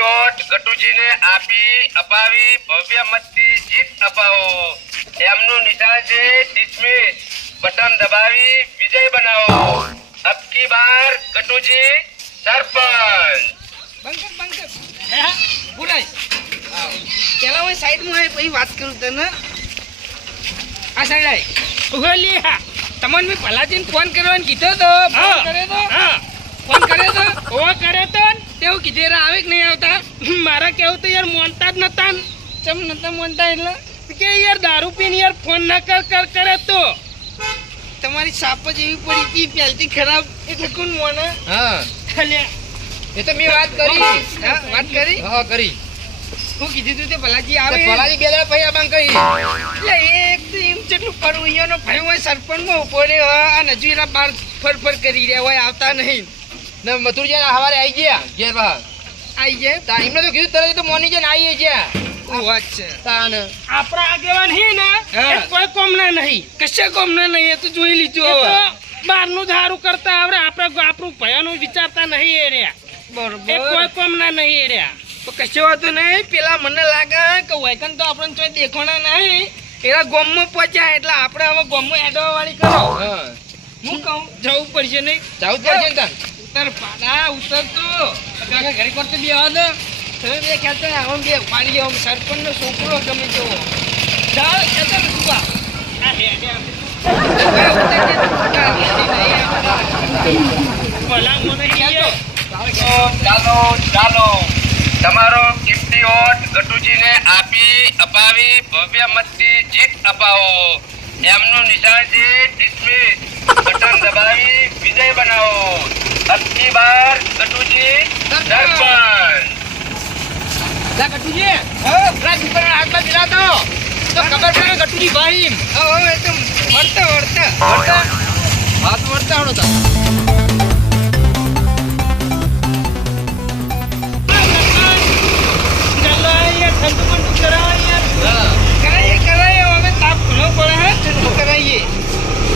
Vote ગટુજીને આપી અપાવી ભવ્ય મતથી જીત અપાવો. એમનું નિશાન છે ડિસમિસ બટન દબાવી વિજય બનાવો. અબકી બાર ગટુજી સરપંચ. બંકર બંકર. હે પેલા હું સાઈડમાં આવી પછી વાત કરું તને. આ સાઈડ આવી ઉગલી હા. તમને મેં પલાજીને ફોન કરવાનું કીધો તો. ફોન કર્યો તો? ફોન કર્યો તો? ઓ કર્યો તો તેવું કીધે આવે કે નહીં આવતા મારા કેવું તો યાર મોનતા જ નતા ચમ નતા મોનતા એટલે? કે યાર દારૂ પીને યાર ફોન ના કર કર કરે તો. તમારી સાપ જ એવી પડી હતી પહેલથી ખરાબ. એટલે કોણ મોને? હા. એ તો મેં વાત કરી. વાત કરી? હા કરી. હું કીધું તું તે ભલાજી આવે? ભલાજી બે દાડા પછી આબાં કહી એટલે એક તો એમ જેટલું ફરવું અહીંયાનો ભાઈ હોય સરપંચમાં ઊભો રહ્યો હોય અને હજુ એના બાર ફર ફર કરી રહ્યા હોય આવતા નહીં. ને મથુર જ્યાં હવારે આવી ગયા ઘેર બહાર. આઈ જાય તા એમને તો કીધું તરત તો મોની જઈને આવી ગયા આપણા આગેવાન હે ને કોઈ કોમના નહીં. કશે કોમના નહીં એ તો જોઈ લીધું હવે. બહારનું કરતા આવડે આપણે આપણું ભયાનું વિચારતા નહીં એ રહ્યા. એ કોઈ કોમના નહીં એ રહ્યા. તો કશો વાતો નહીં પેલા મને લાગે કે વૈકન તો આપણને કોઈ દેખવાના નહીં. એના ગોમમાં પહોંચ્યા એટલે આપણે હવે ગોમમાં એડવા વાળી કરો. હું. કહું? જવું પડશે નહીં. જવું પડશે ને ઉતર પાડા ઉતર તો. ઘરે કરતો બે આવો તો તમે બે તો આમ બે પાડી આમ સરપંચ નો છોકરો ગમે તેવો. ચાલ ખેતર સુવા ચાલો ચાલો તમારો કિંમતી ગટુજીને આપી અપાવી ભવ્ય મતથી જીત અપાવો એમનું નિશાન છે ડિસમિસ. બટન દબાવી વિજય બનાવો. અબકી બાર ગટુજી સરપંચ લા ગટુજી હા રાત ઉપર હાથમાં દિલા તો તો ખબર પડે ગટુજી ભાઈ હવે તો વળતા વળતા વળતા હાથ વળતા હણો તા ચાલો અહીંયા ઠંડુ મંડુ કરાવીએ હા કરાઈએ કરાઈએ હવે તાપ ઘણો પડે હે ઠંડુ કરાઈએ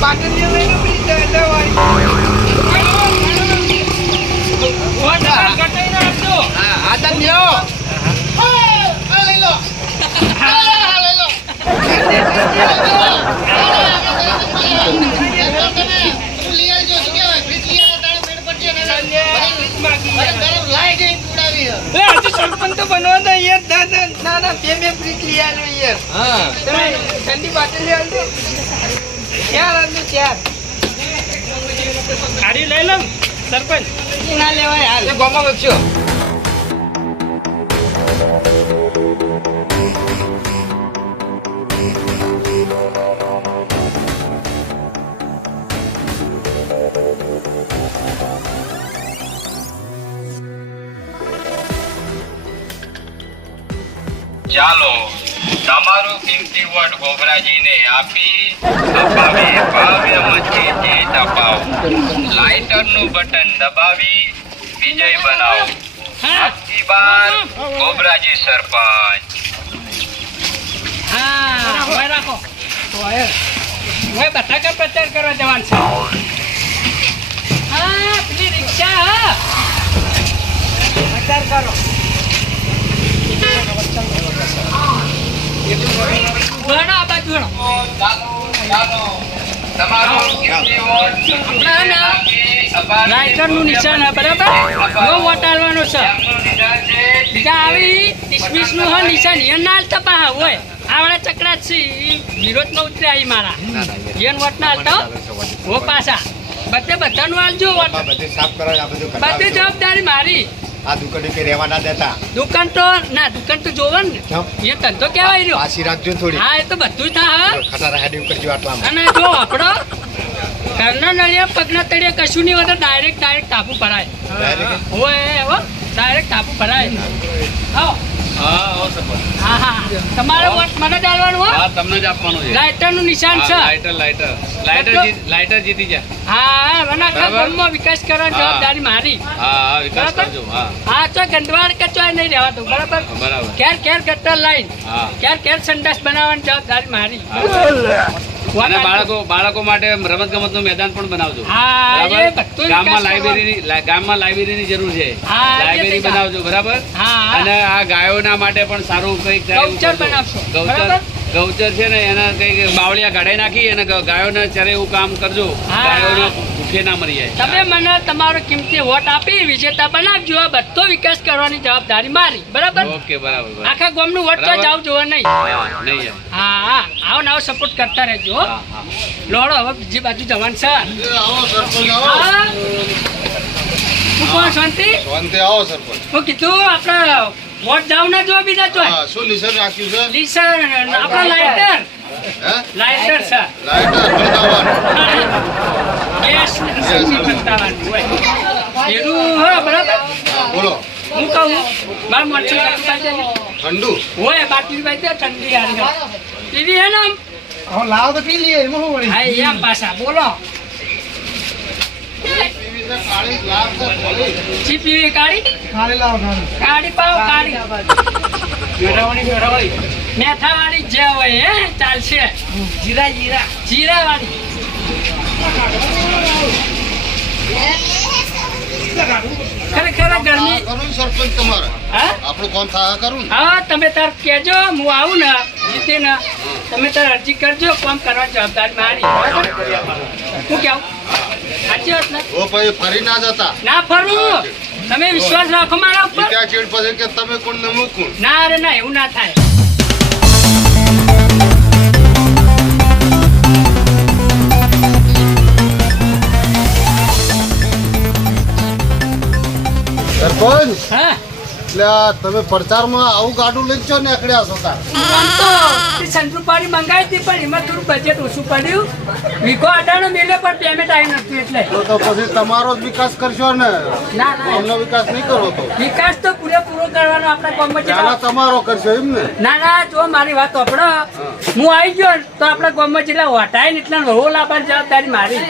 પાટલીઓ લઈને પેલી દવા વાળી વોટ ઘટાઈને ઠંડી બાટલી આવજો ચાર આવજો ચાર ગાડી લઈ લઉં સરપંચ. ના લેવાય હાલ. ગોમાં વચ્ચો કિંમતી વોટ ગોબરાજીને આપી અપાવી ભાવ્ય મતથી જીત અપાવો લાઇટરનું બટન દબાવી વિજય બનાવો. અબકી બાર ગોબરાજી સરપંચ. હા રાખો. બટાકા પ્રચાર કરવા જવાનું છે? હા પેલી રિક્ષા હા. પ્રચાર કરો. આ બાજુ અપાવી રાઇટરનું નિશાન બરાબર? બહુ વોટ છે. બીજા આવી ડિસમિસનું નિશાન. એ ના હાલતા પાહા હોય. આવડા ચકડા છે. ઈ વિરોધમાં ઉતરે આવી મારા. એન વોટ ના હાલતા હો. પાછા. બધે બધાનું હાલજો બધે. જવાબદારી મારી. આ દુકાન કે રહેવા ના દેતા. દુકાન તો ના દુકાન તો જોવે ને? એ ધંધો કેવાય રહ્યો. આશી રાખજો થોડી. હા એ તો બધું હા. ખટારા હેડિંગ કરજો આટલા અને જો આપણો ઘરના નળિયા પગના તળિયા કશું નહીં હોય ડાયરેક્ટ ડાયરેક્ટ ટાપુ ભરાય? હોય ડાયરેક્ટ ટાપુ ભરાય. આવો હા હા હા તમારો વોટ મને જ આલવાનું હો? હા તમને જ આપવાનું છે. લાઇટરનું નિશાન છે. Lighter lighter. લાઇટર લાઇટર જીતી જા. હા મને આખા વિકાસ કરવાની જવાબદારી મારી. હા હા વિકાસ? કરજો હા. હા તો ગંદવાડ કે ચોય નહીં રહેવાતું બરાબર? બરાબર. ઘેર ઘેર ગટર લાઈન. હા. સંડાસ બનાવવાની જવાબદારી મારી. અને બાળકો બાળકો માટે રમત ગમતનું મેદાન પણ બનાવજો. ગામમાં વિકાસ લાઇબ્રેરી ગામમાં લાઇબ્રેરીની જરૂર છે. લાઇબ્રેરી બનાવજો બરાબર. અને આ ગાયોના માટે પણ સારું કંઈક ગૌચર બનાવશો, ગૌચર? ગૌચર છે ને એના કંઈક બાવળિયા કાઢી નાખી અને ગ- ગાયોને ચરે એવું કામ કરજો હા. ગાયોને ભૂખે ના મરી જાય તમે મને તમારો કિંમતી વોટ આપી વિજેતા બનાવજો આ બધો વિકાસ કરવાની જવાબદારી મારી બરાબર ઓકે બરાબર. આખા ગામનું વોટ તો. જાવ જોવા નહીં હા, નહીં. હા હા આવો નવો સપોર્ટ કરતા રહેજો હો. હા, હા. લોડો હવે બીજી બાજુ જવાનું છે આવો સરપંચ આવો હા. હું કોણ શાંતિ શાંતિ આવો સરપંચ હું કીધું આપણે વોટ જાવ ના જો બીજા તો હા શું લીસર રાખ્યું છે? લીસર આપણા લાઇટર હે? લાઇટર છે લાઇટર હળગાવવાનું ગેસ ને સબ્જી પતાવવાની હોય એનું હો બરાબર? બોલો. હું કહું મારા બાજુ ઠંડુ? હોય બાટલી બાજુ ઠંડી આવી. પીવી હે ને? લાવો તો પી લઈએ એમાં શું વળી? હા એમ પાછા બોલો. પીવી કાળી લાલ છે ભલી. ચી પીવી કાળી? ખાલી કાળી. પાવ કાળી. મેઠા વાળી. જે હોય હે ચાલશે. જીરા જીરા જીરા. વાળી ખરેખર ગરમી સરપંચ તમારે. હા? આપણું કામ થાય કરું હા તમે તાર કહેજો હું આવું ને જીતે ને. તમે તાર અરજી કરજો કામ કરવા જવાબદારી મારી. હું કેવું? સાચી વાત ને? ઓ ભાઈ ફરી ના જતા. ના ફરું. તમે વિશ્વાસ રાખો મારા ઉપર. ત્યાં ચીડ પછી કે તમે કોણ ને મૂકું ના અરે ના એવું ના થાય. સરપંચ? હા. એટલે તમે પ્રચારમાં આવું ગાડું લઈ છો ને એકડે છો તાર તો તે પાણી મંગાવી હતી પણ એમાં થોડું બજેટ ઓછું પડ્યું. વિકો અઢારનો મેલે પણ પેમેન્ટ આવી નથી એટલે. તો તો પછી તમારો જ વિકાસ કરશો ને? ના ના. અમનો વિકાસ નહીં કરો તો. વિકાસ તો પૂરેપૂરો કરવાનો આપણા ગામમાં જેટલા તમારો કરશો એમ ને? ના ના જો મારી વાત સાંભળો. હું. આવી ગયો ને તો આપણા ગામમાં જેટલા વટાય ને એટલા વહુ લાવવાની જવાબદારી મારી.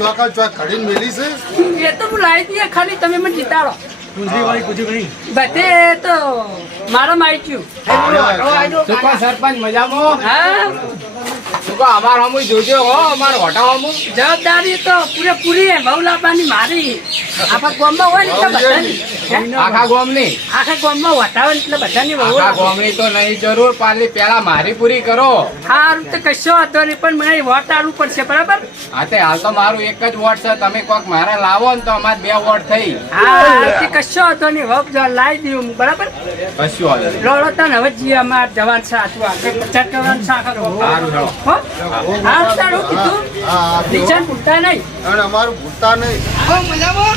ચોકા ચોક ખડીને મેલી છે એ તો હું લાવી દઈએ ખાલી તમે મને જીતાડો. બધે તો મારા માં આવી ગયું શું કહો સરપંચ મજામાં? હા. શું કહો અમાર હમું જોજો હો અમાર હોટા હમું. જવાબદારી તો પૂરેપૂરી મારી. આપણા ગામમાં હોય ને એટલે બધાની. આખા ગોમની? આખા ગામમાં વટાવે એટલે બધાની આખા. તો નહીં જરૂર. પાલી પેલા મારી પૂરી કરો. હારું તો કશો વાંધો નહીં પણ મને વોટ આલવું પડશે બરાબર? હા તે હાલ તો મારું એક જ વોટ છે. તમે કોક મારે લાવો ને તો અમારે બે વોટ થઈ. હા તે કશો વાંધો નહીં વપ જો લાવી દઉં બરાબર? કશું હાલ લોડો તને હવે જી અમાર જવાન સાચું આગળ પ્રચાર કરવાનું છે કીધું ભૂલતા નહીં. અને અમારું ભૂલતા નહીં. મજામાં?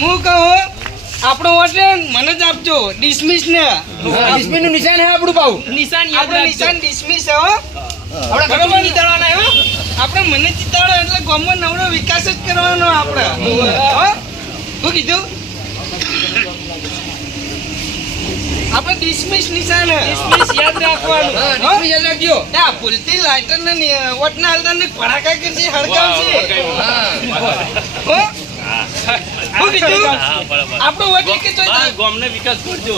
હું કહું આપણો મને જ આપજો ડિસમિસ ને. ડિસ્મિસનું નિશાન હે આપણું પાઉ નિશાન આપણો નિશાન ડિસમિસ હો બરોબર જીતાડવાના હો. આપણે મને જીતાડો એટલે ગામમાં નવરો વિકાસ જ કરવાનો આપણે. હો. શું કીધું? આપણે ડિસમિસ નિશાન ડિસમિસ યાદ રાખવાનું. ડિસમિસ યાદ રાખજો. ના ભૂલતી લાઇટર ને વોટ ના હાલતા ને ભડાકા કરશે હડકાવશે હો? આપણો વોટ એક જ તો ગામને વિકાસ કરજો.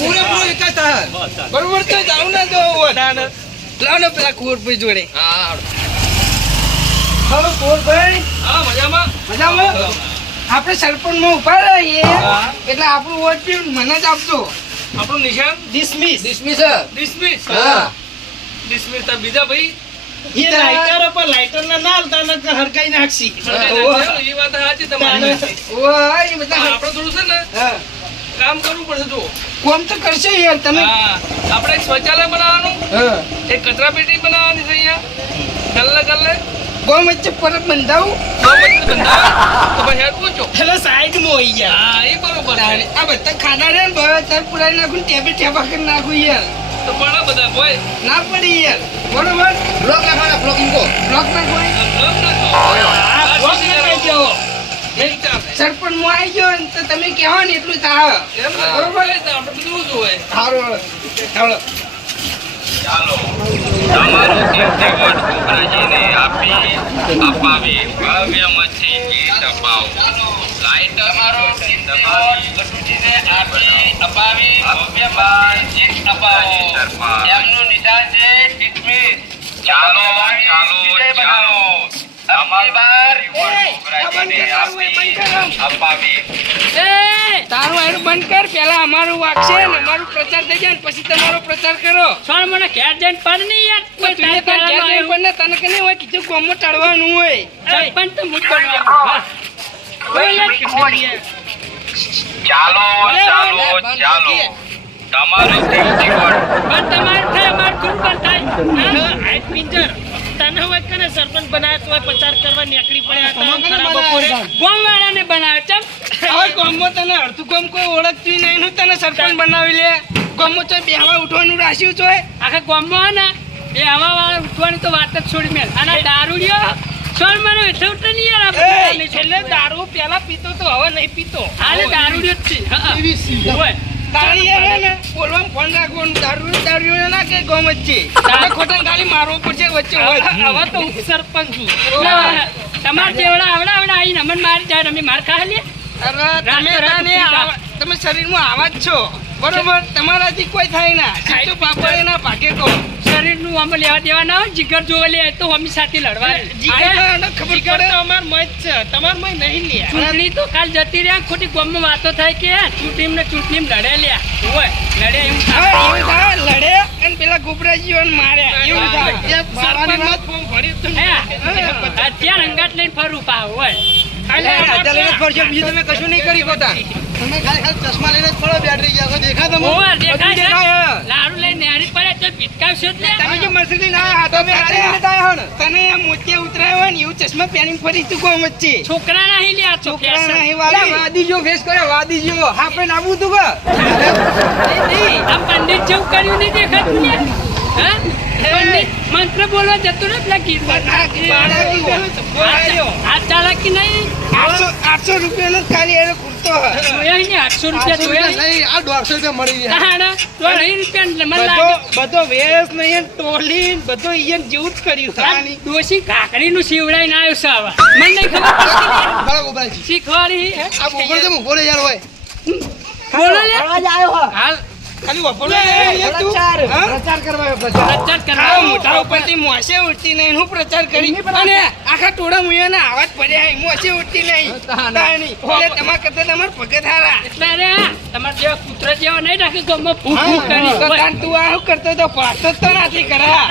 પૂરેપૂરો વિકાસ થાય. બરોબર તો જાઉં ના જો લાવ ને પેલા કુંવરભાઈ જોડે. હવે કુંવરભાઈ. મજામાં? મજામાં? આપણે સરપંચમાં ઊભા રહીએ. એટલે આપણું વોટ બી મને જ આપજો. આપણું નિશાન? ડિસમિસ ડિસમિસ ડિસમિસ હા. ડિસ્મિસ તો બીજા ભાઈ એ લાઇટર પર લાઇટર ના ના હાલતા ને હરકાઈ નાખશી. એ વાત સાચી તમારી. ઓય એ બધા આપણે થોડું છે ને કામ કરવું પડશે જો કોમ તો કરશે યાર તમે આપણે એક શૌચાલય બનાવવાનું હા. એક કચરા પેટી બનાવવાની છે અહીંયા. કલ્લે ગલ્લે. ગોમ વચ્ચે પરત બંધાવું? બંધાવે? તો પછી હેડ પૂછો એટલે સાઈડમાં હોય યાર હા એ બરોબર આ બધા ખાડા રે ને ભાવે તાર પુરાઈ નાખું ને ટેબે ટેબા કરી નાખું યાર. તો પણ બધા કોઈ ના પડી યાર. બરોબર? બ્લોક નાખવાના બ્લોક નાખો. સરપંચમાં આવી ગયો ને તો તમે કહેવો ને એટલું ને? બરોબર? આપણે બધું શું હોય? સારું ચાલો ચાલો. તમારો વોટ ગોબરાજીને આપી અપાવી. ભવ્ય મચ્છી ગીત અપાવો. લાઈટ તમારો ગટુજીને આપી અપાવી. ભવ્ય ગીત અપાવો. એમનું નિશાન છે ડિસમિસ ચાલો ચાલો ચાલો. તારું આયરું બંધ કર પેલા અમારું વાગશે ને અમારું પ્રચાર થઈ જાય પછી તમારો પ્રચાર કરો સોળ મને ઘેર જઈને પણ નહીં યાર તું ઘેર જઈને પણ ને તને કે હોય કીધું ગોમમાં ટાળવાનું હોય સરપંચ તો હું યાર. ચાલો ચાલો ચાલો. તમારો કિંમતી પણ તમારે થાય, અમારે થોડું પણ થાય પિંજર. તને હોય કે સરપંચ? બનાવે તો હોય પ્રચાર કરવા નીકળી પડ્યા આ ખરાબ બપોરે. ગોમવાળાને બનાવે ચમ હવે ગોમમાં તને અડધું ગોમ કોઈ ઓળખતું નહીં. નું તને સરપંચ બનાવી લે. ગોમમાં તો બેહવા ઉઠવાનું રાખ્યું છે આખા ગામમાં ને એ હવા વાળા ઉઠવાની તો વાત જ છોડી મેલ. અને દારૂડિયો સોળ મને એટલે ઉઠે નહીં યાર આપણે છેલ્લે દારૂ પેલા પીતો તો હવે નહીં પીતો. હાલે દારૂડિયો જ છે. હા બોલવામાં ફોન રાખવાનું. દારૂ દારૂ ના કે ગોમ છે. તારે ખોટા ગાલી મારવો પડશે વચ્ચે હવે તો સરપંચ. છું તમારા જેવડા આવડા આવડા આવીને અમને મારી જાય અમે માર ખા લે. તમે શરીરમાં આવા જ છો. બરોબર? તમારાથી કોઈ થાય ના. સાચું પાપડે ના ભાગે કહો શરીરનું અમે લેવા દેવા ના જીગર જોવા લે તો અમે સાથે લડવા જીગર ખબર પડે. તો અમાર મય છે. તમાર મય નહીં લે. ચૂંટણી તો કાલ જતી રહ્યા ખોટી ગામમાં વાતો થાય કે ચૂંટણી ને ચૂંટણી લડે લ્યા હોય લડે એવું એવું થાય લડે અને પેલા ગોબરાજીઓને મારે. એવું થાય. સરપંચમાં જ ફોર્મ ભર્યું? તો અત્યારે અંગાત લઈને ફરું પાવ હોય. તમે કશું નહીં કરી પોતા. તમે ખાલી ખાલી ચશ્મા લઈને જ ફરો બેટરી ગયા દેખા તમે દેખાય છે દેખાય. લાડુ લઈને નેહારી પડે જ ને તમે જે મસરી ના હાથો બે હારે તને આ મોતિયા ઉતરાય હોય ને એવું ચશ્મા પહેરીને ફરી તું કોમ વચ્ચે. છોકરા ના છોકરા ના વાદી જો કરે વાદી જો હા પણ આવું તું કે આ પંડિત જેવું કર્યું નહીં દેખાતું. હા? પંડિત મંત્ર બોલવા જતું ને પેલા ગીત આ ચાલાકી નહીં? આઠસો રૂપિયા રૂપિયાનો જ ખાલી એનો કુર્તો જોયા નહીં? આઠસો રૂપિયા જોયા નહીં? આ દોઢસો રૂપિયા મળી ગયા. તાહાડા, તો નહીં રૂપિયા મને બધો લાગે. બધો વેસ નહીં ટોલી બધો ઈયન જેવું જ કર્યું ડોશી કાકડીનું શીવડાઈને આવ્યો છે આવા. મને નહીં ખબર. બરાબર શીખવાડી આ બોકર તો બોલે યાર હોય? બોલો લે. હાલ. ખાલી વપોલો પ્રચાર. પ્રચાર કરવા પ્રચાર. પ્રચાર કરવા મોટા ઉપરથી મોસે ઉઠતી નહીં હું પ્રચાર કરી. અને આખા ટોળા મુયાના આવાજ પડ્યા મોસે ઉઠતી નહીં. તાણી. એટલે તમારા કરતા તમારા ભગત હારા એટલે રે તમારા જેવા કૂતરા જેવા નહીં રાખે ગામમાં ભૂખ ભૂખ કરી તો. તું આ કરતો તો પાછો તો નથી કરા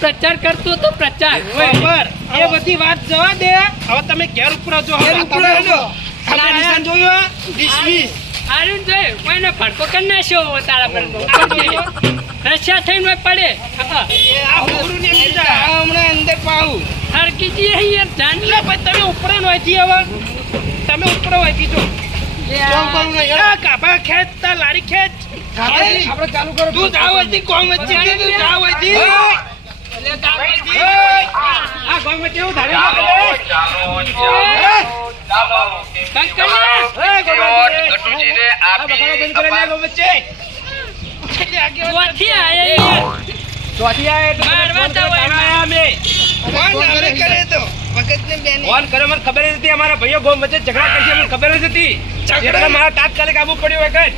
પ્રચાર કરતો તો પ્રચાર. બરાબર એ બધી વાત જવા દે. હવે તમે ઘેર ઉપર જો. ઘેર ઉપર જો. આપણે વીસ જોયું આર્યન જોઈ, કોઈને ભડકો કરી નાખ્યો તારા પર? તો. રસ્યા થઈને પડે. હમણાં અંદર પાવું. હરકી જી પછી તમે ઉપર નોંધી હવે. તમે ઉપર નોંધી જો કાપા ખેંચ તા લારી ખેંચ. આપણે ચાલુ કરો. તું જાવ હતી કોમ વચ્ચે. તું જાવ ખબર નથી અમારા ભાઈઓ ગોમ વચ્ચે ઝઘડા કરશે અમને ખબર જ હતી ઝઘડા? મારા તાત્કાલિક આવવું પડ્યું કઈ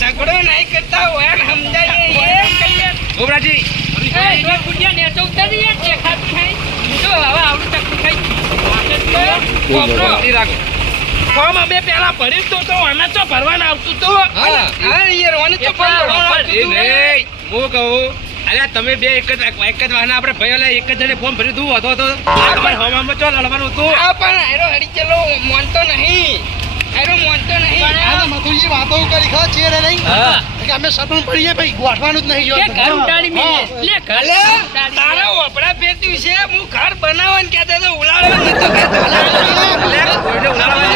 ઝઘડો નહીં કરતા હોય સમજાય. ગોબરાજી ફોર્મ અમે પેલા ભર્યું તું તો અમે તો ભરવાના આવતું તું? હા યાર મને તો ભરવાનું તું. હું કહું અરે તમે બે એક જ એક જ વાહના આપણે ભાઈ લે એક જ જણે ફોર્મ ભર્યું તું હતો તો. તમારે હવામાં ચો લડવાનું હતું? પણ હારો હડી ચલો મોનતો નહીં. હારો મોનતો નહીં. આ તો મથુરજી વાતો કરી ખબર છે રે નહીં. કે અમે સરપંચ પડીએ ભાઈ ગોઠવાનું જ નહીં લે, ઘર ઉડાડી મેલે. લે, ઘર તારા. ફેરતી છે. હું ઘર બનાવવાનું કહેતો તો ઉલાળવા નતો કહેતો. અલ્યા, કોઈને ઉડાડવા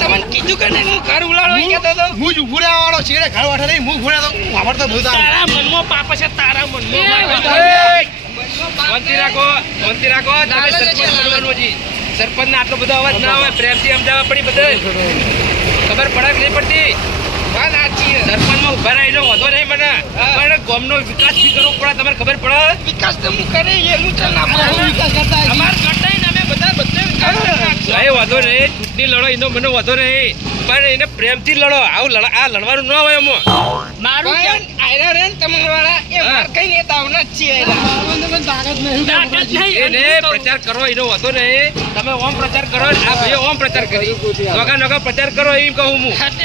તમને કીધું કે નહીં? હું ઘર ઉલાળવા કહેતો તો? હું જ વાળો છેડે ઘર વાઠે નહીં હું ઉભું રહેતો. વાવડ તો ભૂત તારા મનમાં પાપ છે તારા મનમાં શાંતિ રાખો શાંતિ રાખો. તમે બનવાનું હજી. સરપંચ આટલો બધો અવાજ ના આવે પ્રેમથી સમજાવવા પડી બધે. ખબર પડે કે નહીં પડતી. સરપંચમાં ઊભા રહીને વાંધો નહીં મને. પણ ગામનો વિકાસ બી કરવો પડે તમારે ખબર પડે? વિકાસ તો હું કરે એનું ચાલ વિકાસ કરતા અમાર કરતા અમે બધા બધે વિકાસ કરી નાખશું. વાંધો નહીં. ચૂંટણી લડો એનો મને વાંધો નહીં. પણ એને પ્રેમથી લડો. આવું લડા આ લડવાનું ન હોય એમાં મારું પણ આયરા રે ને તમારવાળા એ માર છીએ આયરા. તાકાત નહીં એને પ્રચાર કરો એનો હતો નહીં. તમે ઓમ પ્રચાર કરો આ ભાઈ ઓમ પ્રચાર કરી. નોકા નોકા પ્રચાર કરો એમ કહું હું. ખાતે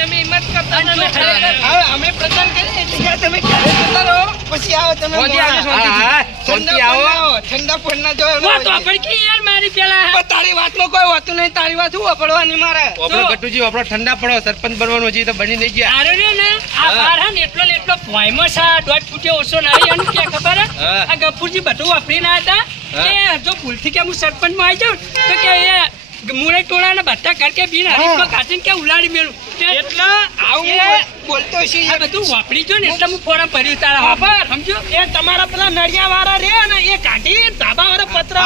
અમે પ્રચાર કરીએ. પછી આવો તમે શાંતિ આવો. ઠંડા પડના જો એનો હું તો. પડકી યાર મારી પેલા તારી વાત વાતમાં કોઈ હોતું નહીં તારી વાત હું વપડવાની મારે આપણો કટુજી આપણો ઠંડા પડો સરપંચ બનવાનો હજી તો બની નહીં ગયા અરે ને આ બાર હે ને એટલો ને એટલો ભોયમાં આ દોઢ ફૂટે ઓછો નહીં એનું કે ખબર હે? આ ગફુરજી બધું વાપરીને આવ્યા હતા. કે જો ભૂલથી કે હું સરપંચમાં આવી જાઉં તો કે એ ટોળા ને બધા ઘર કે બિન હરીફમાં કાઢીને કે ઉલાડી મેલું એટલે આવું બોલતો છે આ બધું વાપરી જો ને એટલે હું ફોરમ ભર્યું તારા વાપર સમજો એ તમારા પેલા નડિયા વાળા રે ને એ કાઢી ધાબા વાળા પતરા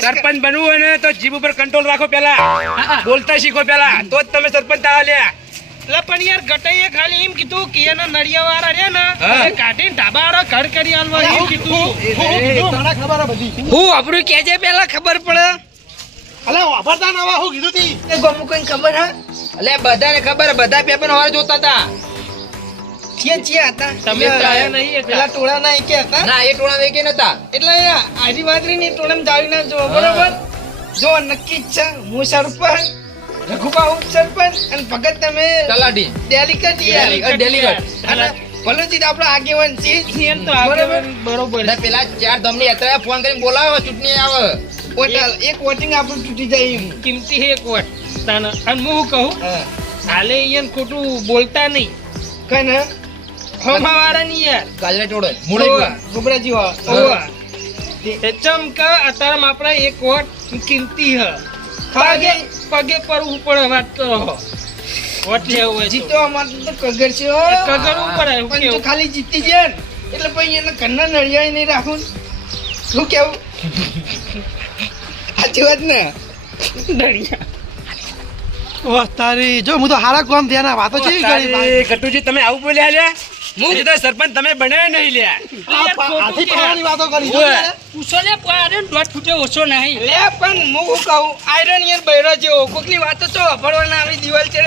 સરપંચ બનવું હોય ને તો જીભ ઉપર કંટ્રોલ રાખો પેલા. બોલતા શીખો પેલા. તો જ તમે સરપંચ થાવ લ્યા. એટલે પણ યાર ગટાઈએ ખાલી એમ કીધું કે એના નળિયા વાળા રે ને કાઢી ઢાબા વાળા ઘર કરી આલવા એમ કીધું. હું આપણું કેજે પેલા ખબર પડે? એ ગમુ કઈ ખબર હે? અલે બધાને ખબર હે, બધા પેપર વાર જોતા હતા. છીએ છીએ હતા? તમે તો આયા નહીં એટલે. પેલા ટોળા ના એકે હતા? ના એ ટોળા એકે નતા. એટલે આજી વાતરી ની ટોળામાં જાવી ના જો બરોબર જો નક્કી જ છે હું સરપંચ રઘુબા ઉપસરપંચ અને ભગત તમે તલાટી. Delicate Delegate, delegate. અને ભલુજી આપણો આગેવાન છે. એમ તો આગેવાન આગળ બરોબર. પેલા ચાર ધમની યાત્રા ફોન કરીને બોલાવો ચૂંટણી આવે. વોટ એક વોટિંગ આપણું તૂટી જાય એમ. કિંમતી હે એક વોટ. તાન અને હું કહું? હાલે અહીંયા ખોટું બોલતા નહીં. કને ને? હોમા વાળા ની યાર કાલે ટોડે મૂળે ગોબરાજી હો ચમકા અત્યારે આપણા એક વોટ કિંમતી હ. પગે પગે પર ઉપર વાત તો. જીતો અમારે તો કગર છે હો. કગરવું પડે, પણ તો ખાલી જીતી જાય ને, એટલે પછી એને ઘરના નળિયા નહીં રાખું. શું કેવું? સાચી વાત ને? વાહ તારી જો હું તો હારા કોમ થયા ના વાતો છે કરી ગટુજી તમે આવું બોલ્યા લ્યા? હજી તો સરપંચ તમે બન્યા નહીં લે હાથી કે વાતો કરી. પૂછો લે પાડે ને દોઢ ફૂટે ઓછો નહીં. લે પણ હું કહું? આયરન યર બૈરો જેવો. કોકની વાતો તો ભરવાના આવી દિવાલ છે.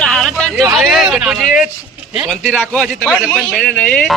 શાંતિ રાખો હજી તમે સરપંચ બને નહીં.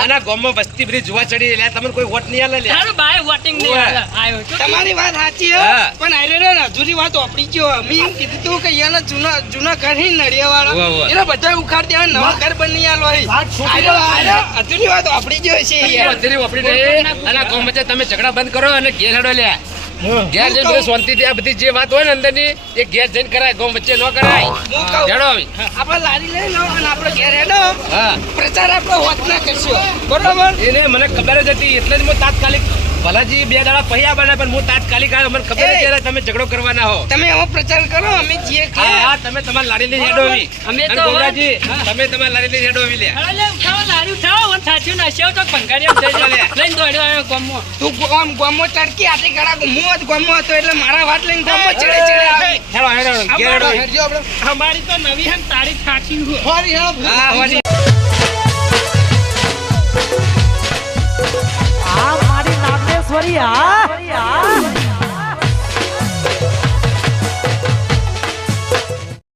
આના ગામમાં વસ્તી બધી જોવા ચડી એટલે તમને કોઈ વોટ નહીં આલે તારું બાય વોટિંગ નહીં. આયો તમારી વાત સાચી હે. પણ રે અધૂરી વાત ઓપડી ગયો. મેં એમ કીધું તું કે યાના જૂના જૂના ઘર હી નડિયા વાળા ઓવે. એના બધા ઉખાડ દેવા નવા ઘર બની આલો હે. આરે આરે આયરન- વાત. ઓપડી ગયો છે યાર. અંધેરી વાપરી નહીં. આના ગામ વચ્ચે તમે ઝઘડા બંધ કરો અને ઘેર હેડો લ્યા ઘેર જઈને બધું શાંતિથી આ બધી જે વાત હોય ને અંદરની એ ઘેર જઈને કરાય ગામ વચ્ચે ન કરાય. કહું. આપણે લારી લઈ લો અને આપણે ઘેર હેડો. હા. પ્રચાર આપણો હોત ના કરશો. બરોબર? એને મને ખબર જ હતી એટલે જ હું તાત્કાલિક ભલાજી બે દાડા પૈયા બને પણ હું તાત્કાલિક આવ્યો. મને ખબર નથી એ. તમે ઝઘડો કરવાના હો. તમે એવો પ્રચાર કરો અમે જે કે? હા તમે તમારી લાડી લઈ હેડો આવી. અમે તો- ગોબરાજી, તમે તમારી લાડી લઈ હેડો આવી લે અરે ઉઠાવો, લારી ઉઠાવો, અને સાચું નાસ્યો તો ભંગારીયા જઈ ચાલે. જાય. લઈને દોડ્યો આવ્યો ગોમો તું ગોમ ગોમો ચડકી આટલી ગળા હું જ ગોમો હતો એટલે મારા વાત લઈને ગોમો ચડે ચડે આવી. હેડો હેડો હેડો અમારી તો નવી હે ને તારી થાકી હોરી હેડો. હા, હોરી. ફરી આ